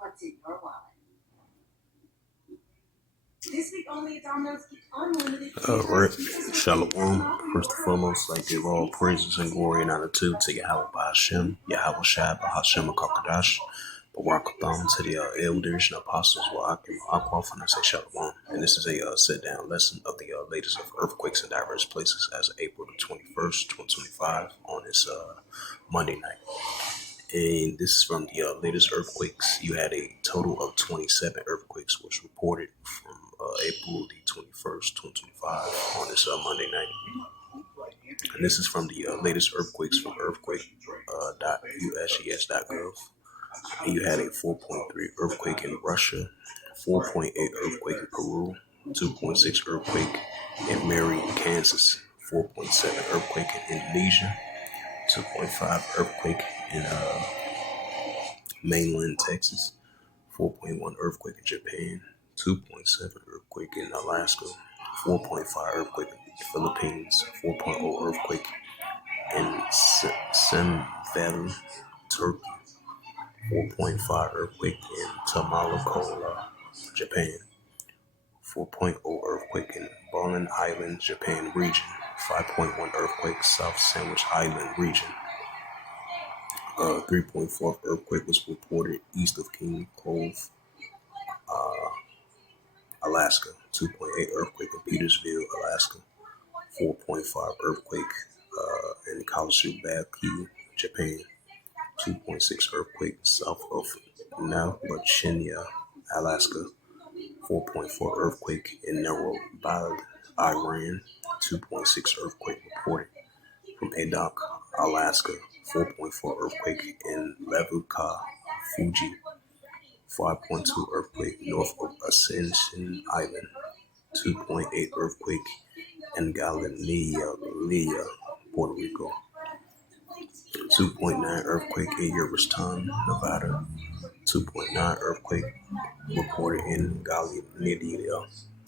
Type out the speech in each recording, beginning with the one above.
What's in your wallet? This week only at Domino's, keep unlimited. Right. Shalom. First and foremost, I give all praises and glory and honor to Yahweh Bahashem, Yahweh Shai, Bahashem, Kakadash, Barakathon, to the elders and apostles, Wa'akim, and I say Shalom. And this is a sit-down lesson of the latest of earthquakes in diverse places as of April the 21st, 2025, on this Monday night. And this is from the latest earthquakes. You had a total of 27 earthquakes was reported from April the 21st, 2025 on this Monday night. And this is from the latest earthquakes from earthquake.usgs.gov. And you had a 4.3 earthquake in Russia, 4.8 earthquake in Peru, 2.6 earthquake in Marion, Kansas, 4.7 earthquake in Indonesia, 2.5 earthquake in mainland Texas, 4.1 earthquake in Japan, 2.7 earthquake in Alaska, 4.5 earthquake in the Philippines, 4.0 earthquake in Sen Valley, Turkey, 4.5 earthquake in Tamalakola, Japan, 4.0 earthquake in Bonin Island, Japan region, 5.1 earthquake South Sandwich Island region. 3.4 earthquake was reported east of King Cove, Alaska. 2.8 earthquake in Petersville, Alaska. 4.5 earthquake in Kawasaki, Japan. 2.6 earthquake south of Navachenia, Alaska. 4.4 earthquake in Nerobad, Iran. 2.6 earthquake reported from Adak, Alaska. 4.4 earthquake in Levuka, Fuji. 5.2 earthquake north of Ascension Island. 2.8 earthquake in Galilea, Puerto Rico. 2.9 earthquake in Yellowstone, Nevada. 2.9 earthquake reported in Galilea,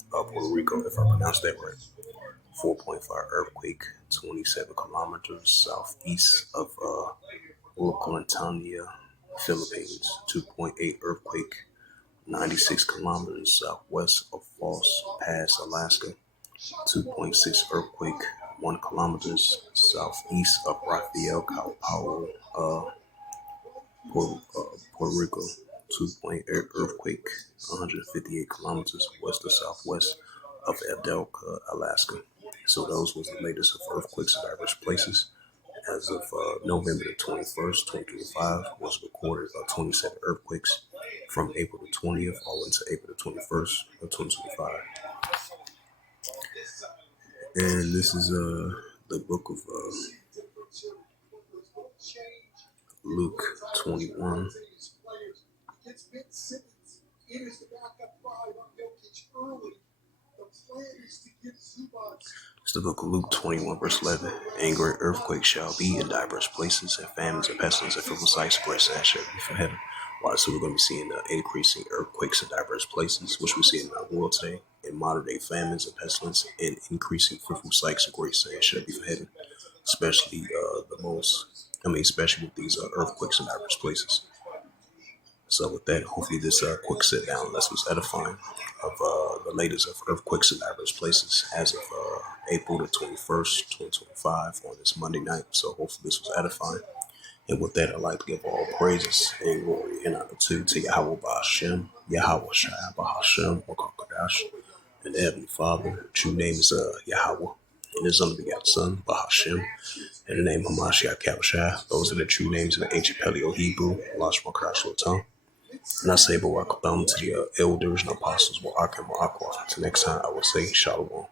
Puerto Rico, if I pronounced that right. 4.5 earthquake, 27 kilometers southeast of Uclantania, Philippines. 2.8 earthquake, 96 kilometers southwest of False Pass, Alaska. 2.6 earthquake, 1 kilometers southeast of Rafael, Paulo, Puerto Rico. 2.8 earthquake, 158 kilometers west of southwest of Adelka, Alaska. So those was the latest of earthquakes in diverse places. As of November the 21st, 2025, was recorded 27 earthquakes from April the 20th all the way to April the 21st of 2025. And this is the book of Luke 21. It's the book of Luke 21, verse 11. And great earthquakes shall be in diverse places, and famines and pestilence and fearful sights, great signs shall be from heaven. Right, so we're going to be seeing increasing earthquakes in diverse places, which we see in our world today, in modern day famines and pestilence, and increasing fearful sights and great signs shall be from heaven. Especially especially with these earthquakes in diverse places. So with that, hopefully this quick sit down lesson was edifying of the latest of earthquakes in diverse places as of April the 21st, 2025 on this Monday night. So hopefully this was edifying. And with that, I'd like to give all praises and glory and honor to Yahweh Bahashem, Yahweh Shai, Bahashem, Wakakadash, and the Heavenly Father. True name is Yahweh, and His only begotten Son, Bahashem, and the name Hamashiach Yahushua. Those are the true names in the ancient Paleo Hebrew, Lashma Kadash Lotam. And I say Barakathon to the elders and apostles, Wa'akim, Wa'akwa. Until next time, I will say Shalom.